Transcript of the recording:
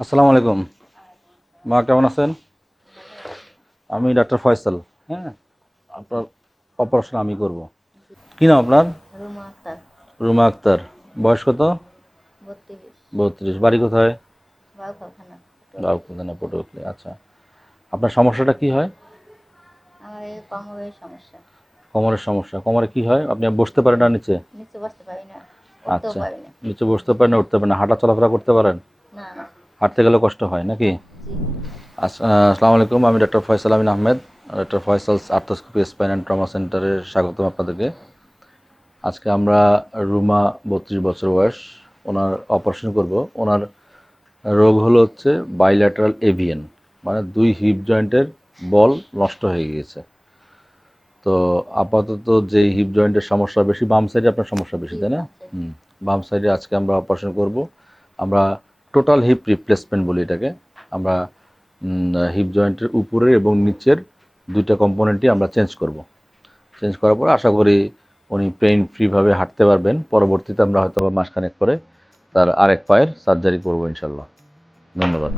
আসসালামু আলাইকুম। মা কেমন আছেন? আমি ডাক্তার ফয়সাল হ্যাঁ? আপনার অপারেশন আমি করব। কি নাম আপনার? রুমা আক্তার। বয়স কত? বত্রিশ। বাড়ি কোথায়? পটুয়াখালী। আচ্ছা। আপনার সমস্যাটা কি হয়? কোমরের সমস্যা। কোমরে কি হয়? আপনি বসতে পারেন না নিচে? আচ্ছা। নিচে বসতে পারেন না উঠতে পারেন না। হাঁটা চলাফেরা করতে পারেন? হাঁটতে গেলে কষ্ট হয় নাকি? আসসালামু আলাইকুম আমি doctor Faisal Amin Ahmed doctor Faisal arthroscopy spine and trauma সেন্টারে স্বাগতম আপনাদেরকে। আজকে আমরা রুমা বত্রিশ বছর বয়স ওনার অপারেশন করব। ওনার রোগ হলো হচ্ছে বাইল্যাটারাল এভিএন মানে দুই হিপ জয়েন্টের বল নষ্ট হয়ে গিয়েছে। তো আপাতত যে হিপ জয়েন্টের সমস্যা বেশি বাম সাইডে আপনার সমস্যা বেশি তাই না? হুম বাম সাইডে আজকে আমরা অপারেশন করব। আমরা টোটাল হিপ রিপ্লেসমেন্ট বলি এটাকে। আমরা হিপ জয়েন্টের উপরের এবং নিচের দুইটা কম্পোনেন্টই আমরা চেঞ্জ করব। চেঞ্জ করার পরে আশা করি উনি পেইন ফ্রিভাবে হাঁটতে পারবেন। পরবর্তীতে আমরা হয়তো মাসখানেক পরে তার আরেক পায়ের সার্জারি করব ইনশাল্লাহ ধন্যবাদ।